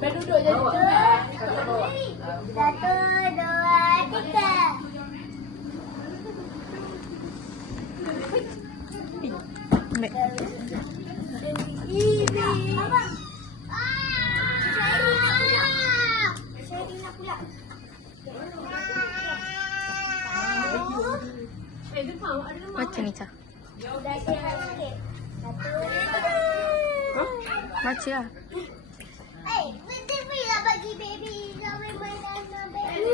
Dah duduk je. Satu, dua, tiga. Macam ni, Cah. Baca lah. Mesti bila bagi baby sampai banana baby.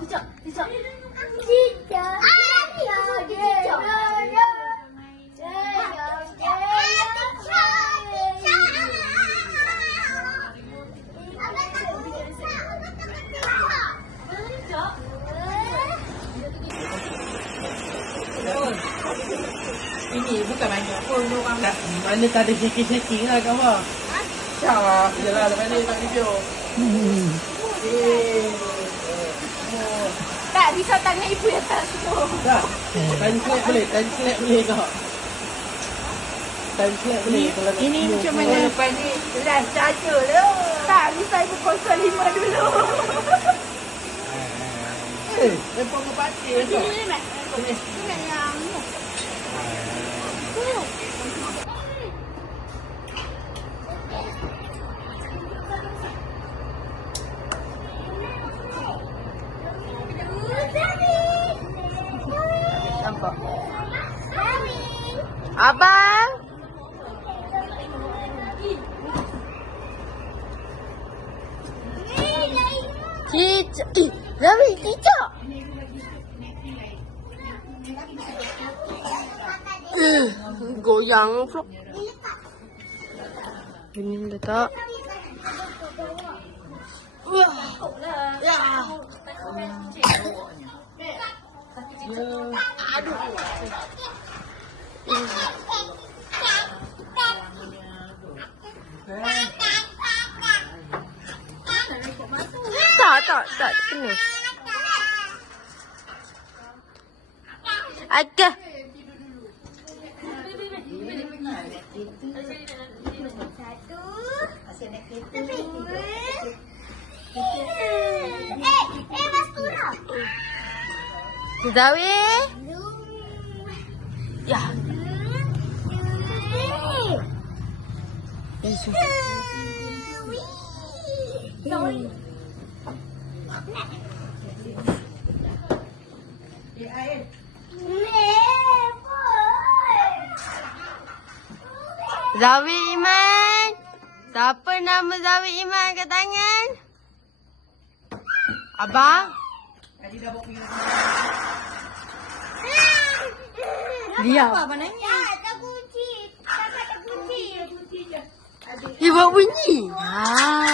Cicak. Ini bukan banyak pun orang tak. Mana tak ada shaking-shaking lah kat bawah. Siap lah. Yelah, lepas ni tak video. Tak, risau tangan ibu yang tak suruh. Tak. Translate boleh. Translate boleh kau. Translate boleh. Ini macam mana? Lepas ni. Last saja lah. Tak, risau ibu 05 dulu. Lepas kau patik lah kau. Sini, Mat. Sini yang ni. Nampak? Abang! Cicak! Zami, cicak! Goyang vlog. Ini letak. Wah. Ya. Aduh. Tak kena. Ada. Zawi. Ya. Zawi Iman. Siapa nama Zawi Iman kat tangan? Abang? Dia apa nanya? Tak kunci. Tak kunci. Dia buat bunyi. Ha.